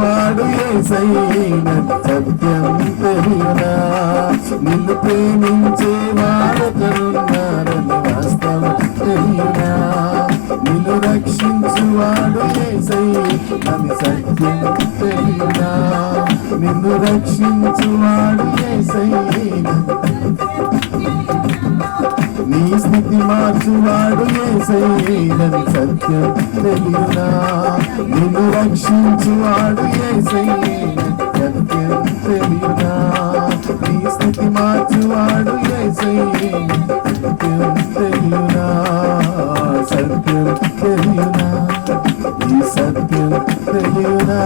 వాడు యేసయ్యన సత్యం తెలియనా, నిన్ను ప్రేమించే వాడొకరున్నారని వాస్తవం తెలియనా, నిన్ను రక్షించువాడు యేసయ్యని సత్యం తెలియనా, నిన్ను రక్షించువాడు యేసయ్యన, నీ స్థితి మార్చువాడు యేసయ్యని సత్యం తెలియనా, నిన్ను రక్షించువాడు యేసయ్యని సత్యం తెలియనా, నీ స్థితి మార్చువాడు యేసయ్యని సత్యం తెలియనా, సత్యం తెలియనా, ఈ సత్యం తెలియనా.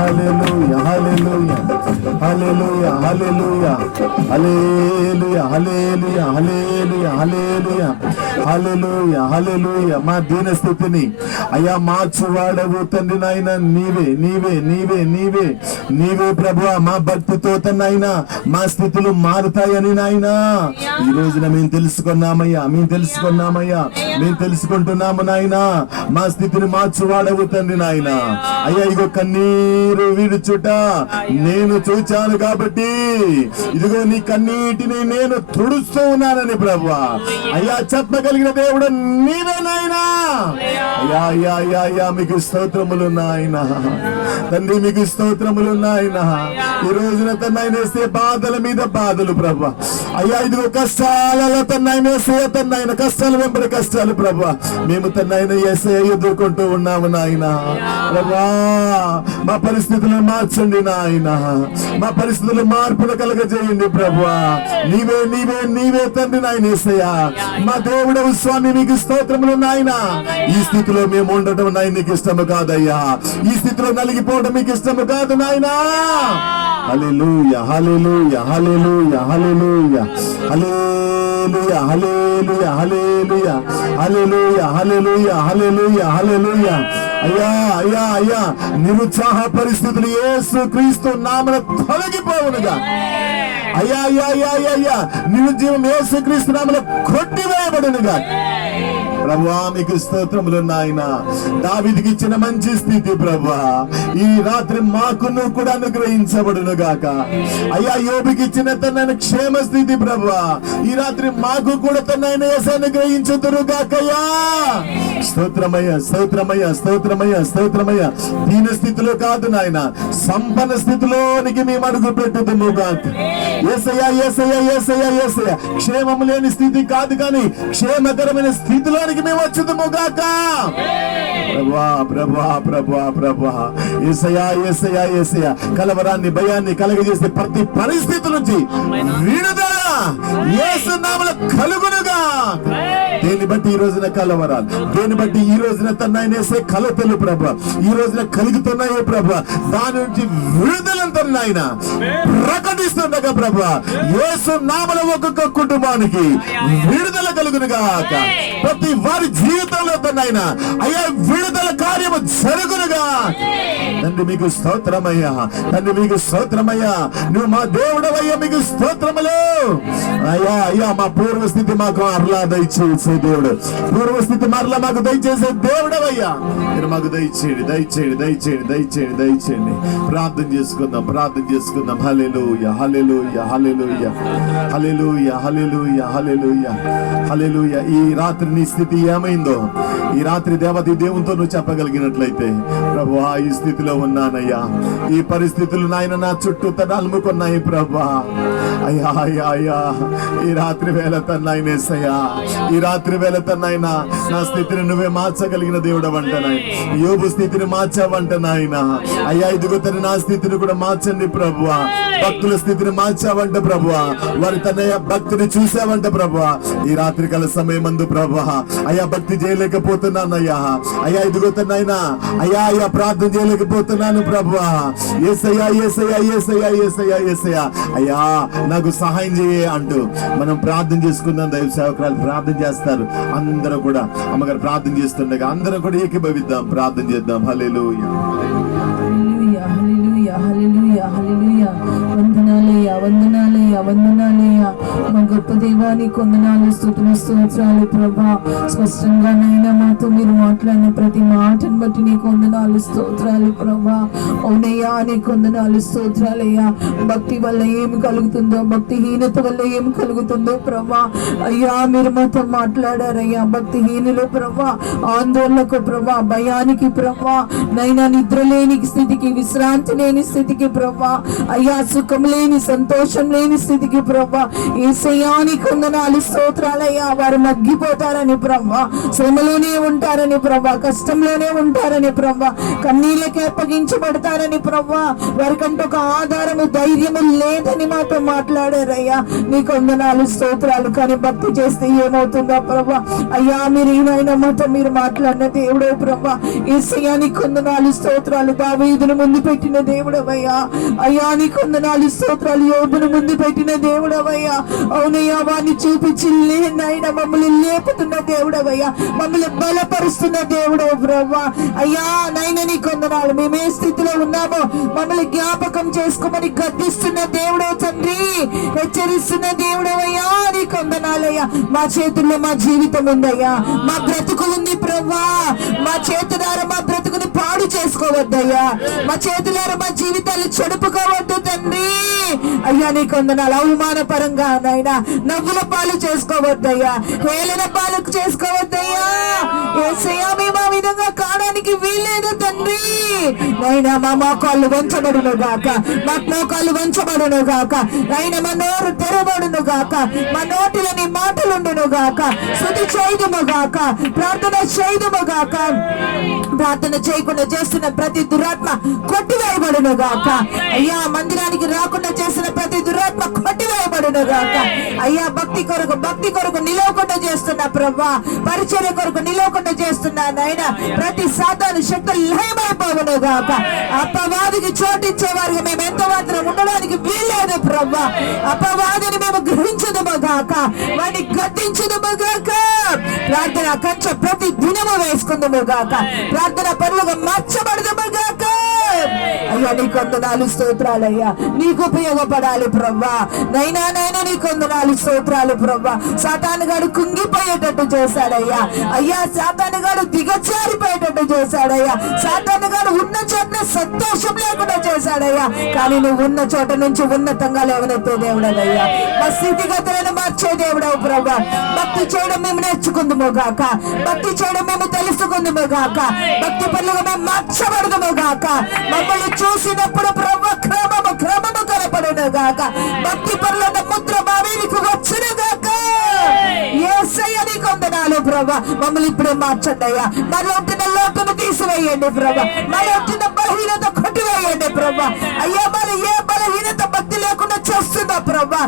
హల్లెలూయా హల్లెలూయా హల్లెలూయా హల్లెలూయా హల్లెలూయా హల్లెలూయా హల్లెలూయా హల్లెలూయా హల్లెలూయా హల్లెలూయా. మా దీన స్థితిని అయ్యా మార్చువాడవు తండ్రి నాయన, నీవే నీవే నీవే నీవే నీవే ప్రభువా. మా భక్తితో నాయనా మా స్థితులు మారుతాయని నాయనా ఈ రోజున మేము తెలుసుకున్నామయ్యా, మేము తెలుసుకుంటున్నాము నాయనా. మా స్థితిని మార్చువాడవు తండ్రి నాయన. అయ్యా ఇగో కన్నీరు విడుచుట నేను చూచాను కాబట్టి ఇదిగో నీ కన్నీటిని నేను తుడుస్తూ ఉన్నానని ప్రభువా అయ్యా చెప్పగలిగిన దేవుడు నీవే నాయనా. అయ్యా అయ్యా అయ్యా అయ్యా మీకు స్తోత్రములు నాయన తండ్రి, మీకు స్తోత్రములు నాయన. ఈ రోజున తన్నైనేస్తే బాధల మీద బాధలు ప్రభువా అయ్యా, ఇదిగో కష్టాలలో తన్నైనేస్తే తన్నైన కష్టాలు వెంబడి కష్టాలు ప్రభువా మేము తన్నైన యేసే ఎదుర్కొంటూ ఉన్నాము నాయన. ప్రభువా మా పరిస్థితులను మార్చండి నాయన, మా పరిస్థితులు మార్పులు కలగజేయండి ప్రభువా. నీవే నీవే నీవే తండ్రి నాయన యేసయ్యా మా దేవుడవు స్వామి, మీకు స్తోత్రములు నాయన. ఈ స్థితిలో మేము ఉండటం నాయన నీకు ఇష్టము కాదయ్యా, ఈ స్థితిలో నలిగిపోవడం మీకు ఇష్టము కాదు నాయనా. హల్లెలూయా హల్లెలూయా హల్లెలూయా హల్లెలూయా హల్లెలూయా హల్లెలూయా హల్లెలూయా హల్లెలూయా హల్లెలూయా హల్లెలూయా హల్లెలూయా. అయ్యా అయ్యా అయ్యా నిరుత్సాహ పరిస్థితులు యేసు క్రీస్తు నామమున తొలగిపోవునుగా. అయ్యా అయ్యా అయ్యా అయ్యా నిరుద్యోగం యేసు క్రీస్తు నామమున కొట్టివేయబడునుగా. ప్రభువా మీకు స్తోత్రములు నాయన. దావీదుకి ఇచ్చిన మంచి స్థితి ప్రభువా ఈ రాత్రి మాకును కూడా అనుగ్రహించబడును గాక. అయ్యా యోబుకి ఇచ్చిన తన క్షేమ స్థితి ప్రభువా ఈ రాత్రి మాకు కూడా తన అనుగ్రహించుదురు గాకయ్యా. స్తోత్రమయ్య స్తోత్రమయ్య స్తోత్రమయ్య స్తోత్రమయ్య. దీన స్థితిలో కాదు నాయన, సంపన్న స్థితిలోనికి మేము అడుగు పెట్టుదుము గాక. యేసయ్యా యేసయ్యా యేసయ్యా యేసయ్యా క్షేమము లేని స్థితి కాదు కానీ క్షేమకరమైన స్థితిలోనికి మేము వచ్చుదుము గాక. ప్రభువా ప్రభువా ప్రభువా ప్రభువా యేసయ్యా యేసయ్యా యేసయ్యా కలవరాన్ని భయాన్ని కలగజేసే ప్రతి పరిస్థితి నుంచి విడుదల యేసు నామములో కలుగునుగా. దేని బట్టి ఈ రోజున కలవరాలు, దేని బట్టి ఈ రోజున తన్నైనేసే కలతలు ప్రభా ఈ రోజున కలుగుతున్నాయో ప్రభా దాని నుంచి విడుదలంతా నాయన ప్రకటిస్తుండగా ప్రభా యేసు నామములో ఒక్కొక్క కుటుంబానికి విడుదల కలుగునుగా. ప్రతి వారి జీవితంలో తన్నైనా అయ్యా విడుదల కార్యము జరుగునుగా. తండ్రి మీకు స్తోత్రమయ్యా, తండ్రి మీకు స్తోత్రమయ్యా. నువ్వు మా దేవుడవయ్యా, మీకు స్తోత్రములు అయ్యా. అయ్యా మా పూర్వస్థితి మాకు మరలా దయచేసే దేవుడు, పూర్వస్థితి మరలా మాకు దయచేసే దేవుడవయ్యా. మీరు మాకు దయచేయండి దయచేయండి దయచేయండి దయచేయండి దయచేయండి. ప్రార్థన చేసుకుందాం ప్రార్థన చేసుకుందాం. హల్లెలూయా హల్లెలూయా హల్లెలూయా హల్లెలూయా హల్లెలూయా హల్లెలూయా హల్లెలూయా. ఈ రాత్రి నీ స్థితి ఏమైందో ఈ రాత్రి దేవతి దేవునితో నువ్వు చెప్పగలిగినట్లయితే ప్రభువా ఈ స్థితిలో ఉన్నానయ్యా, ఈ పరిస్థితులు నాయన నా చుట్టూ అలుముకున్నాయి ప్రభా. అయ్యా అయ్యా అయ్యా ఈ రాత్రి వేళ తన్నాయనేసయ్యా, ఈ రాత్రి వేళ తన్నాయన నా స్థితిని నువ్వే మార్చగలిగిన దేవుడు అంట నాయన. యోబు స్థితిని మార్చావంట నాయన. అయ్యా ఇదిగో తన నా స్థితిని కూడా మార్చండి ప్రభువా. భక్తుల స్థితిని మార్చావంట ప్రభువా, వారి తనయ్య భక్తిని చూసావంట ప్రభువా. ఈ రాత్రి కాల సమయం అందు ప్రభువా అయ్యా భక్తి చేయలేకపోతున్నానయ్యా. అయ్యా ఇదిగో తనైనా అయ్యా అయ్యా ప్రార్థన చేయలేకపోతున్నాను ప్రభువా. యేసయ్యా యేసయ్యా యేసయ్యా యేసయ్యా యేసయ్యా అయ్యా నాకు సహాయం చేయ అంటూ మనం ప్రార్థన చేసుకుందాం. దైవ సేవకురాలు ప్రార్థన చేస్తారు. అందరూ కూడా అమ్మగారు ప్రార్థన చేస్తుండగా అందరూ కూడా ఏకీభవిద్దాం, ప్రార్థన చేద్దాం. హల్లెలూయా హల్లెలూయా హల్లెలూయా హల్లెలూయా హల్లెలూయా. వందనాలయ్యా వందనాలయ్యా వందనాలయ్యా మా గొప్ప దేవానికి వందనాలు, స్తుతులు, స్తోత్రాలు ప్రభా. స్పష్టంగా నైనా మాతో మీరు మాట్లాడిన ప్రతి మాటను బట్టి నీకు వందనాలు, స్తోత్రాలు ప్రభా. అవునయ్యా, నీకు వందనాలు, స్తోత్రాలయ్యా. భక్తి వల్ల ఏమి కలుగుతుందో, భక్తిహీనత వల్ల ఏమి కలుగుతుందో ప్రభా. అయ్యా, మీరు మాతో మాట్లాడారయ్యా. భక్తిహీనులు ప్రభా, ఆందోళనకు ప్రభా, భయానికి ప్రభా, నైనా నిద్ర లేని స్థితికి, విశ్రాంతి లేని స్థితికి ప్రభా, అయ్యా సుఖం లేని, సంతోషం లేని స్థితికి ప్రభా. యేసయ్యానికి వందనాలు, స్తోత్రాలయ్యా. వారు మగ్గిపోతారని ప్రభా, శ్రమలోనే ఉంటారని ప్రభా, కష్టంలోనే ఉంటారని ప్రభా, కన్నీళ్ళకి అప్పగించబడతారని ప్రభా, వారికంటూ ఒక ఆధారము, ధైర్యము లేదని మాతో మాట్లాడారయ్యా. నీకు వందనాలు, స్తోత్రాలు. కానీ భక్తి చేస్తే ఏమవుతుందో ప్రభా. అయ్యా, మీరు ఏమైనా మాతో మీరు మాట్లాడిన దేవుడే ప్రభా. యేసయ్యా నీకు వందనాలు, స్తోత్రాలు. దావీదును ముందు పెట్టిన దేవుడవయ్యా. అయ్యా నీకు వందనాలు, స్తోత్రాలు. యోబును ముందు పెట్టిన దేవుడవయ్యా. అవునయ్యా, వారిని చూపించి నాయన మమ్మల్ని లేపుతున్న దేవుడవయ్యా, మమ్మల్ని బలపరుస్తున్న దేవుడవు ప్రభా. అయ్యా నాయన నీకు వందనాలు. మేము ఏ స్థితిలో ఉన్నామో మమ్మల్ని జ్ఞాపకం చేసుకోమని గద్దిస్తున్న దేవుడవు తండ్రి, హెచ్చరిస్తున్న దేవుడవయ్యా. నీకు వందనాలయ్యా. మా చేతుల్లో మా జీవితం ఉందయ్యా, మా బ్రతుకు ఉంది ప్రభా. మా చేతులారా మా బ్రతుకుని పాడు చేసుకోవద్దయ్యా, మా చేతులారా మా జీవితాలు చెడుపుకోవద్దు తండ్రి. అయ్యా నీకు వందనాలు. అవమానపరంగా నాయనా నవ్వుల పాలు చేసుకోవద్దయ్యా, హేళన పాలు చేసుకోవద్దయ్యా. యేసయ్యా, మేము ఆ విధంగా కావడానికి వీల్లేదు తండ్రి. నైనా మా మోకాళ్ళు వంచబడును గాక, మా మోకాళ్ళు వంచబడును గాక. నైనా మా నోరు తెరబడును గాక, మా నోటిలో నీ మాటలుండును గాక. స్తుతి చేయదుము గాక, ప్రార్థన చేయదుము గాక. ప్రార్థన చేయకుండా చేస్తున్న ప్రతి దురాత్మ కొట్టివేయబడును గాక. అయ్యా, మందిరానికి రాకుండా చేసిన ప్రతి దురాత్మ కొట్టివేయబడును గాక. అయ్యా, భక్తి కొరకు నిలవకుండా చేస్తున్నా ప్రభా, పరిచర్య కొరకు నిలవకుండా చేస్తున్నా నాయన. ప్రతి సాతాను శక్తులు లయమైపోవును గాక. అపవాదికి చోటిచ్చే వారికి మేము ఎంత మాత్రం ఉండడానికి వీల్లేదు ప్రభా. అపవాదిని మేము గ్రహించదుము గాక, వాడిని గద్దించదుము గాక. ప్రార్థన కంచ ప్రతి దినము వేసుకుందుము గాక, ప్రార్థన పనులుగా మార్చబడదుము గాక. అయ్యా నీకు వందనాలు, స్తోత్రాలయ్యా. నీకు ఉపయోగపడాలి ప్రభా. నైనా నీకు వందనాలు, స్తోత్రాలు ప్రభా. సాతాను గాడు కుంగిపోయేటట్టు చేశాడయ్యా. అయ్యా, సాతాను గాడు దిగజారిపోయేటట్టు చేశాడయ్యా. సాతాను గాడు ఉన్న చోట సంతోషం లేకుండా చేశాడయ్యా. కానీ నువ్వు ఉన్న చోట నుంచి ఉన్నతంగా లేవనెత్తే దేవుడవయ్యా. మా స్థితిగతులను మార్చే దేవుడవు ప్రభా. భక్తి చేయడం మేము నేర్చుకుందుము గాక, భక్తి చేయడం మేము తెలుసుకుందుము గాక, భక్తి పనులుగా మేము మార్చబడదుము గాక. మమ్మల్ని చూసినప్పుడు ప్రభా క్రమము కనపడును గాక. భక్తి పనుల ముద్ర మా మీదకు వచ్చును గాక. యేసయ్యా నీకు వందనాలు ప్రభా. మమ్మల్ని ఇప్పుడే మార్చండి అయ్యా. మాలో ఉంటున్న లోటును తీసివేయండి ప్రభా. మాలో ఉంటున్న బలహీనత కొట్టివేయండి ప్రభా. అయ్యా, మరి ఏ బలహీనత భక్తి లేకుండా చేస్తుందా ప్రభా?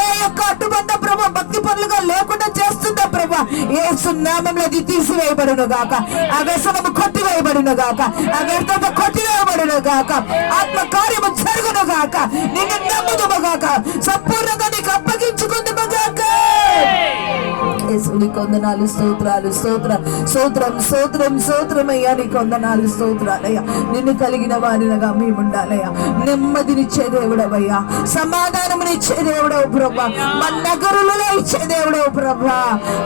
ఏ యొక్క అడ్డుబండ ప్రభా భక్తి పనులుగా లేకుండా చేస్తుందా ప్రభా? యేసు నామములో అది తీసివేయబడును గాక. ఆ వ్యసనము కొట్టివేయబడును గాక, ఆ వ్యర్థత కొట్టివేయబడును గాక. ఆత్మ కార్యము జరుగును గాక. నిన్ను నమ్ముదుము గాక, సంపూర్ణంగా నీకు అప్పగించుకుందుము గాక. నీకు వందనాలు, స్తోత్రాలు, స్తోత్రమయ్యా. నీకు వందనాలు, స్తోత్రాలయ్యా. నిన్ను కలిగిన వారిగా మేము ఉండాలయ్యా. నెమ్మదినిచ్చే దేవుడవయ్యా, సమాధానమునిచ్చే దేవుడవు ప్రభా. మా నగరులలో ఇచ్చే దేవుడవు ప్రభా.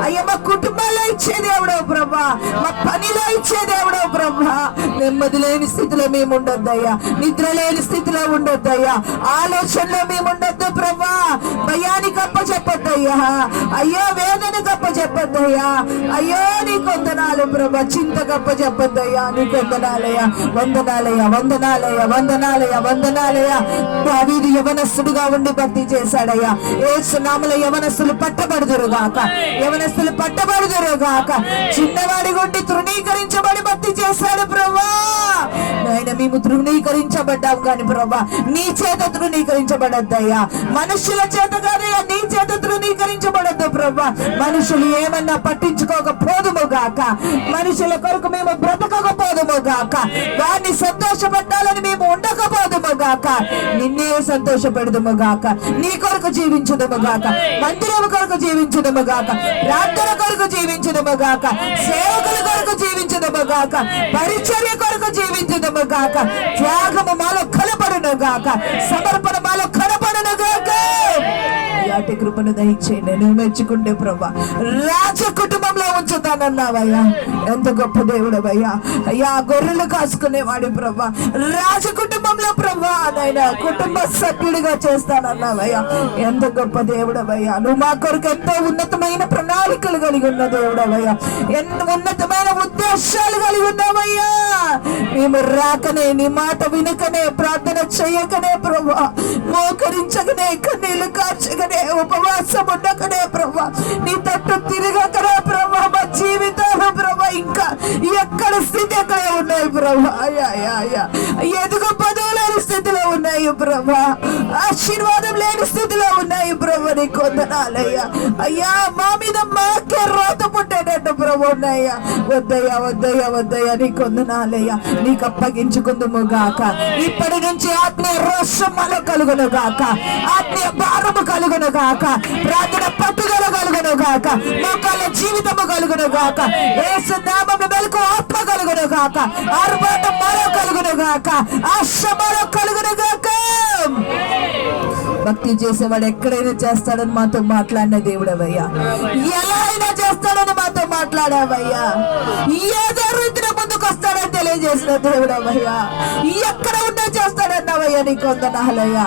అయ్యా, మా కుటుంబాల్లో ఇచ్చే దేవుడవు ప్రభా. మా పనిలో ఇచ్చే దేవుడవు ప్రభా. నెమ్మది లేని స్థితిలో మేము ఉండొద్దయ్యా, నిద్ర లేని స్థితిలో ఉండొద్దయ్యా, ఆలోచనలో మేము ఉండొద్దు ప్రభా. భయానికి అప్పచెప్పొద్దయ్యా, అయ్యో వేదన చెప్పొద్దయ్యా. అయ్యో నీకు వందనాలు ప్రభా. చింత గప్ప చెప్పొద్దయ్యా. నీకు వందనాలయ్యా, వందనాలయ్యా. దావీదు యవనస్తుడుగా ఉండి భక్తి చేశాడయ్యా. యేసు నామములో యవనస్తులు పట్టబడుదురుగాక, చిన్నవాడి గుండి తృణీకరించబడి భక్తి చేశాడు ప్రభా. నాయన, మేము తృణీకరించబడ్డాం కానీ ప్రభా నీ చేత తృణీకరించబడద్దయ్యా. మనుషుల చేత కాదయ్యా, నీ చేత తృణీకరించబడద్దు ప్రభా. మనుషులు ఏమన్నా పట్టించుకోకపోదుము గాక, మనుషుల కొరకు మేము బ్రతకకపోదుము గాక, వారిని సంతోషపెట్టాలని మేము ఉండకపోదుము గాక. నిన్నే సంతోషపెడదుము గాక, నీ కొరకు జీవించుదుము గాక, మందిరము కొరకు జీవించుదుము గాక, ప్రార్థన కొరకు జీవించుదుము గాక, సేవకుల కొరకు జీవించుదుము గాక, పరిచర్య కొరకు జీవించుదుము గాక. త్యాగము మాలో కనపడును గాక, సమర్పణ మాలో కనపడును గాక. కృపను దయచేయండి. నువ్వు మెచ్చుకుంటే ప్రభా రాజ కుటుంబంలో ఉంచుతానన్నావయ్యా. ఎంత గొప్ప దేవుడవయ్యా. అయ్యా గొర్రెలు కాసుకునేవాడి ప్రభా రాజ కుటుంబంలో ప్రభా నాయనా కుటుంబ సభ్యుడిగా చేస్తానన్నావయ్యా. ఎంత గొప్ప దేవుడవయ్యా. నువ్వు మా కొరకు ఎంతో ఉన్నతమైన ప్రణాళికలు కలిగి ఉన్న దేవుడవయ్యా. ఎన్నో ఉన్నతమైన ఉద్దేశాలు కలిగి ఉన్నావయ్యా. మేము రాకనే, నీ మాట వినకనే, ప్రార్థన చేయకనే ప్రభా, మోకరించకనే, కన్నీళ్లు కార్చకనే, ఉపవాసం ఉండకనే ప్రభా, నీ తట్టు తిరగకనే ప్రభా, మా జీవితాలు ప్రభా ఇంకా ఎక్కడ స్థితి ఎక్కడే ఉన్నాయి ప్రభా. ఎదుగు పదవు లేని స్థితిలో ఉన్నాయి ప్రభా, ఆశీర్వాదం లేని స్థితిలో ఉన్నాయి ప్రభా. నీ కొందనాలయ్యా. అయ్యా మా మీద మాకే రోత పుట్టేటట్టు ప్రభు ఉన్నాయ్యా. వద్దయ్యా వద్దయ్యా వద్దయ్యా. నీ కొందనాలయ్యా. నీకు అప్పగించుకుందుము గాక. ఇప్పటి నుంచి ఆత్మీయ రోషం మాలో కలుగును గాక, ఆత్మీయ భారము కలుగును గాక, ప్రార్థన పట్టుదల కలుగును గాక, మోకాళ్ళ జీవితము కలుగును గాక, యేసు నామమున మెలకు ఆత్మ కలుగును గాక, ఆర్భాటం మాలో కలుగును గాక, ఆశ మాలో కలుగును గాక. భక్తి చేసేవాడు ఎక్కడైనా చేస్తాడని మాతో మాట్లాడిన దేవుడవయ్యా. ఎలా అయినా చేస్తాడని మాతో మాట్లాడావయ్యా. ఏదో రీతిలో ముందుకు వస్తాడని తెలియజేసిన దేవుడవయ్యా. ఎక్కడ ఉన్నా చేస్తాడన్నావయ్యా. నీకు వందనాలయ్యా.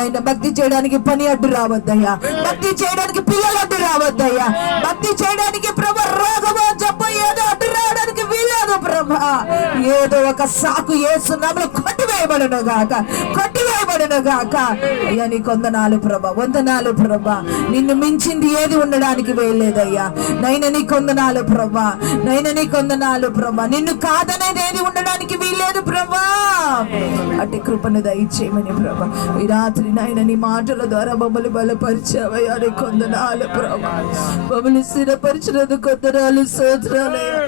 ఆయన భక్తి చేయడానికి పని అడ్డు రావద్దయ్యా. భక్తి చేయడానికి పిల్లలు అడ్డు రావద్దయ్యా. భక్తి చేయడానికి ప్రభా రోగమో జబ్బు ఏదో అడ్డు రావడానికి వీలేదు ప్రభా. ఏదో ఒక సాకు యేసు నామములో కొట్టివేయబడును గాక, కొట్టివేయబడును గాక. అయ్యా నీ వందనాలు ప్రభా, వందనాలు ప్రభా. నిన్ను మించింది ఏది ఉండడానికి వేయలేదయ్యా. నైనా నీ వందనాలు ప్రభా, నైనా నీ వందనాలు ప్రభా. నిన్ను కాదనేది ఏది ఉండడానికి వీల్లేదు ప్రభా. అట్టి కృపను దయచేయమని ప్రభా ఈ రాత్రి నాయన నీ మాటల ద్వారా మమ్మల్ని బలపరిచావయ్యా. నీ వందనాలు ప్రభా. మమ్మల్ని స్థిరపరిచినందుకు వందనాలు, స్తోత్రాలయ్యా.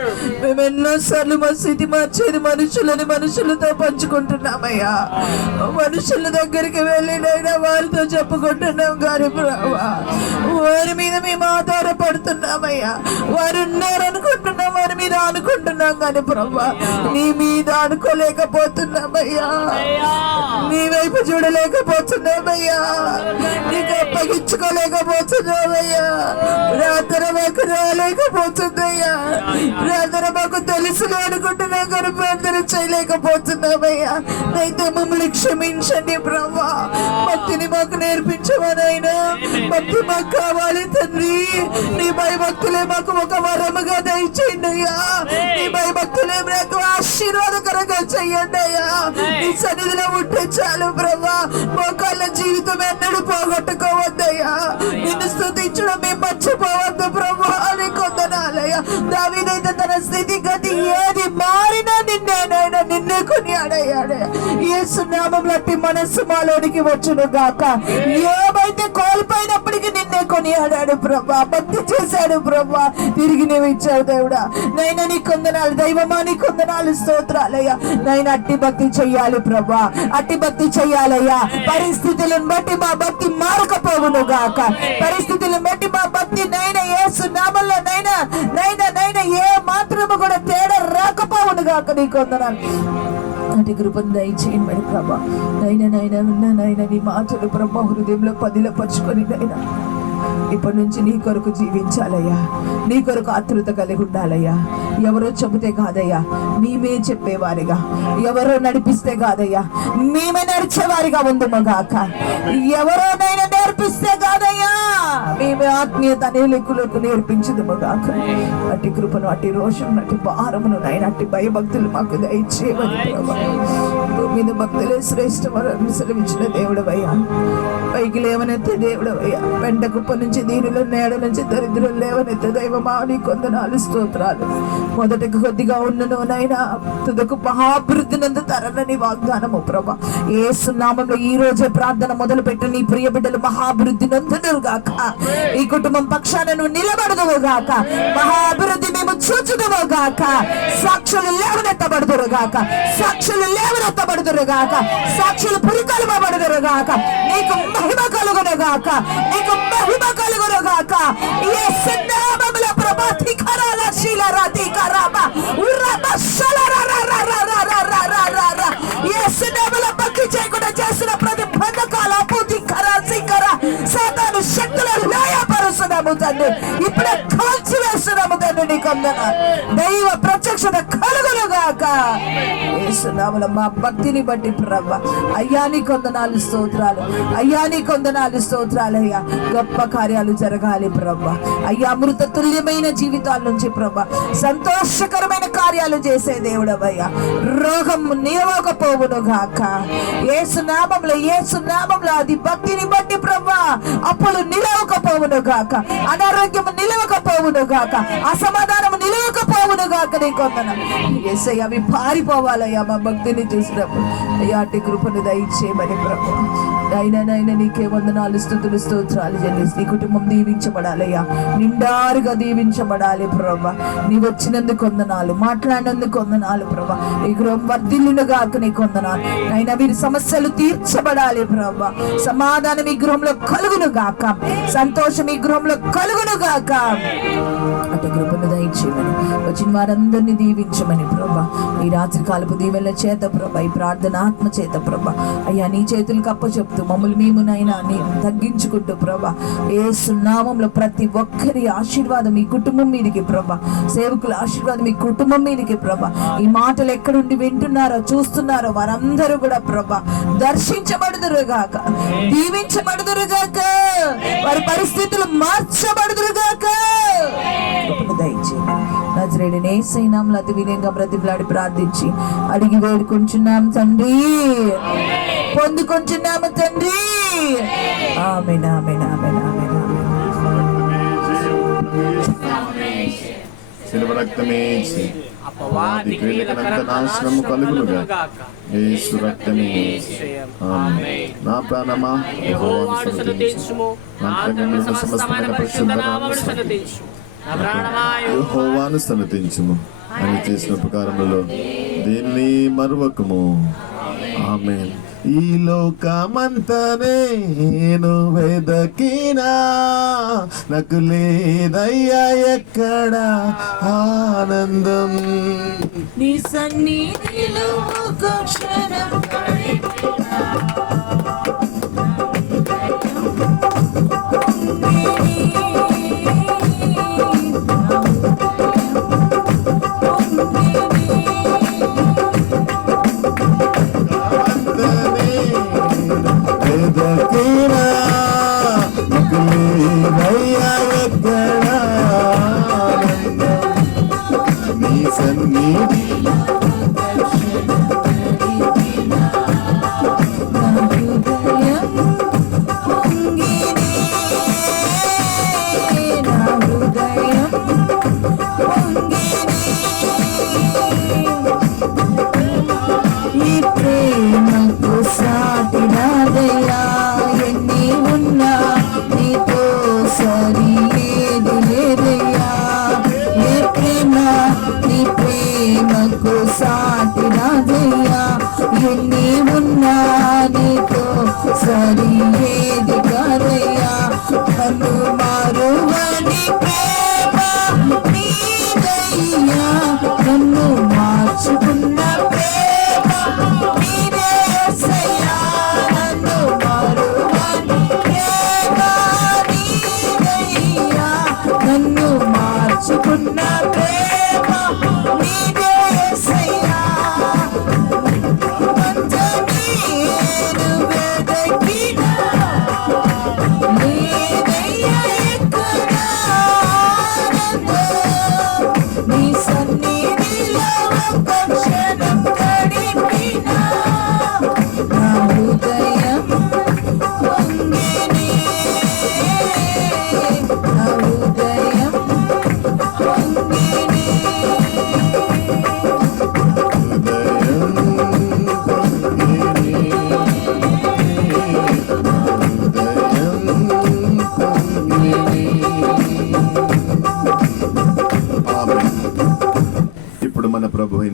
మేము ఎన్నోసార్లు మా స్థితి మార్చేది మనుషులతో పంచుకుంటున్నామయ్యా. మనుషుల దగ్గరికి వెళ్ళినైనా వారితో చెప్పుకుంటున్నాం కానీ ప్రభా వారి మీద మేము ఆధారపడుతున్నామయ్యా. వారు ఉన్నారనుకుంటున్నాం, వారి మీద అనుకుంటున్నాం కానీ ప్రభా నీ మీద అనుకోలేకపోతున్నామయ్యా. నీ వైపు చూడలేకపోతున్నామయ్యా. నీకు అప్పగించుకోలేకపోతున్నామయ్యా. ప్రార్థన మాకు రాలేకపోతుందయ్యా. ప్రార్థన మాకు తెలుసులే అనుకుంటున్నాం కానీ ప్రార్థన చేయలేకపోతున్నామయ్యా. అయితే మమ్మల్ని క్షమించండి ప్రభా. భక్తిని మాకు నేర్పించమనైనా. భక్తి మాకు కావాలి తండ్రి. నీ భయభక్తులే మాకు ఒక వరముగా దయచేయండి అయ్యా. నీ భయభక్తులే మాకు ఆశీర్వాదకరంగా చెయ్యండి అయ్యా. నీ సన్నిధిలో ఉంటే చాలు ప్రభా. మోకాళ్ళ జీవితం ఎన్నడూ పోగొట్టుకోవద్దయ్యా. నిన్ను స్తుతించడం మేము మర్చిపోవద్దు ప్రభా. అని కొందనాలయ్యా. దావీదైతే తన స్థితి గతి ఏది మారినా నిన్నే కొనియాడయ్యాడు. యేసు నామములో అట్టి మనస్సు మాలోనికి వచ్చును గాక. ఏమైతే కోల్పోయినప్పటికీ నిన్నే కొనియాడాడు ప్రభా. భక్తి చేశాడు ప్రభా. తిరిగి నువ్వు ఇచ్చావు దేవుడా. నైనా నీ కొందనాలు దైవమా, నీ కొందనాలు, స్తోత్రాలయ్యా. నైనా అట్టి భక్తి చెయ్యాలి ప్రభా. అట్టి భక్తి చెయ్యాలయ్యా. పరిస్థితులను బట్టి మా భక్తి మారకపోవును గాక. పరిస్థితులను బట్టి మా భక్తి నైనా యేసు నామములో నైనా ఏ మాత్రము కూడా తేడా రాకపోవును గాక. నీ కొందనాలు అటు కృపను దయచేయండి మరి ప్రభా. నైనా నీ మాటలు ప్రభా హృదయంలో పదిలపరుచుకొని నైనా ఇప్పటి నుంచి నీ కొరకు జీవించాలయ్యా. నీ కొరకు ఆతృత కలిగి ఉండాలయ్యా. ఎవరో చెబితే కాదయ్యా, మేమే చెప్పేవారిగా. ఎవరో నడిపిస్తే కాదయ్యా, మేమే నడిచేవారిగా ఉందమగాక. ఎవరోనైనా నేర్పిస్తే కాదయ్యా, మేమే ఆత్మీయత అనేకులకు నేర్పించదుమగాక. అట్టి కృపను, అట్టి రోషం, అట్టి భారమును నైనా అట్టి భయభక్తులు మాకు దయచేయమని ప్రభా. భూమి భక్తులే శ్రేష్టమని సెలవిచ్చిన దేవుడవయ్యా. పైకి లేవనెత్తే దేవుడవయ్యా. పెంట కుప్ప నుంచి, దీనిలో నేడ నుంచి దరిద్రులు లేవనెత్తే దైవమా నీ కొందనాలు, స్తోత్రాలు. మొదటికి కొద్దిగా ఉన్నను నైనా తుదకు మహాభివృద్ధి నందుతారని వాగ్దానము ప్రభా. యేసు నామములో ఈ రోజే ప్రార్థన మొదలు పెట్టి నీ ప్రియ బిడ్డలు మహాభివృద్ధి నందుదురు గాక. ఈ కుటుంబం పక్షాన నువ్వు నిలబడదువు గాక. మహాభివృద్ధి మేము చూచుదువు గాక. సాక్షులు లేవనెత్తబడుదురు గాక. సాక్షులు లేవనెత్తబడుదురు గాక. సాక్షులు పురికలుపబడుదురు గాక. నీకు మహిమ కలుగును గాక. నీకు మహిమ కలుగును గాక. యేసు నామములో ప్రభా. తికరాల శిలరాతి కరాబా ఉర్రబా షలరరరరరరరరర. యేసు నామములో భక్తి చేయకుండా చేసిన ప్రతి బంధకాల పూతి కరా సికర సాతాను శక్తులను కొందనాలు. దైవ ప్రత్యక్షత కలుగును గాక యేసునామములో. మా భక్తిని బట్టి ప్రభా అయ్యా నీ కొందనాలు స్తోత్రాలు, అయ్యా నీ కొందనాలు స్తోత్రాలు. అయ్యా గొప్ప కార్యాలు జరగాలి ప్రభా. అయ్యా అమృత తుల్యమైన జీవితాల నుంచి ప్రభా సంతోషకరమైన కార్యాలు చేసే దేవుడవయ్యా. రోగం నిలవకపోవును గాక యేసునామములో, యేసునామములో. అది భక్తిని బట్టి ప్రభా అప్పులు నిలవకపోవును గాక, అనారోగ్యము నిలవకపోవును గాక, అసమాధానము నిలవకపోవును గాక. నీ కొందనాలు యేసయ్య అవి పారిపోవాలయ్యా మా భక్తిని చూసినప్పుడు. అయ్యా అట్టి కృపను దయచేయమని ప్రభా. నైనా నీకే వందనాలు స్తుతులు స్తోత్రాలు చెల్లిసి నీ కుటుంబం దీవించబడాలయ్యా, నిండారుగా దీవించబడాలి ప్రభా. నీ వచ్చినందుకు వందనాలు, మాట్లాడినందుకు వందనాలు ప్రభా. ఈ గృహం వర్ధిల్లును గాక నీ కొందనాలు. అయినా వీరి సమస్యలు తీర్చబడాలి ప్రభా. సమాధానం ఈ గృహంలో కలుగును గాక, సంతోషం ఈ గృహంలో కలుగును గాక. అటు కృపను దయచేయమని, వచ్చిన వారందరినీ దీవించమని ప్రభా. ఈ రాత్రి కాలపు దీవెనల చేత ప్రభా, ఈ ప్రార్థన ఆత్మ చేత ప్రభా అయ్యా నీ చేతులకు అప్పచెప్తూ మమ్మల్ని మేమునైనా నీ తగ్గించుకుంటూ ప్రభా యేసు నామములో ప్రతి ఒక్కరి ఆశీర్వాదం ఈ కుటుంబం మీదకి ప్రభా, సేవకుల ఆశీర్వాదం ఈ కుటుంబం మీదకి ప్రభా. ఈ మాటలు ఎక్కడుండి వింటున్నారో చూస్తున్నారో వారందరూ కూడా ప్రభా దర్శించబడుదురుగాక, దీవించబడుదురుగాక, వారి పరిస్థితులు మార్చబడుదురుగాక. నజరేయుడైన యేసయ్య నామములో అతి వినయంగా బ్రతిమలాడి ప్రార్థించి అడిగి వేడుకుంటున్నాం తండ్రి, పొందుకుంటున్నాము తండ్రి. ఆమేన్, ఆమేన్, ఆమేన్, ఆమేన్, ఆమేన్. శిలువ రక్తమే అపవాది క్రియలకు నాశనము కలుగునుగాక. యేసు రక్తమే. ఆమేన్. నా ప్రాణమా యెహోవాను స్తుతించుము, నా అంతరంగమున సమస్తమైన పరిశుద్ధ నామమును స్తుతించుము. యెహోవాను స్తుతించుము అని చేసిన ఉపకారములలో దీన్ని మరువకము. ఆమేన్. ఈ లోకమంతా నేను వెదకినా నాకు లేదయ్యా ఎక్కడ ఆనందం. నీ సన్నిధిలో ఒక క్షణం గడిపినా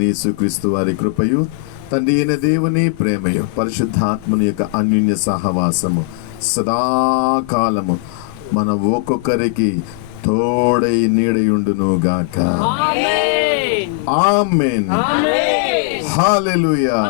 యేసుక్రీస్తు వారి కృపయు తండ్రి అయిన దేవుని ప్రేమయు పరిశుద్ధాత్మని యొక్క అన్యోన్య సహవాసము సదాకాలము మన ఒక్కొక్కరికి తోడై నీడయుండును గాక. ఆమేన్. హల్లెలూయా.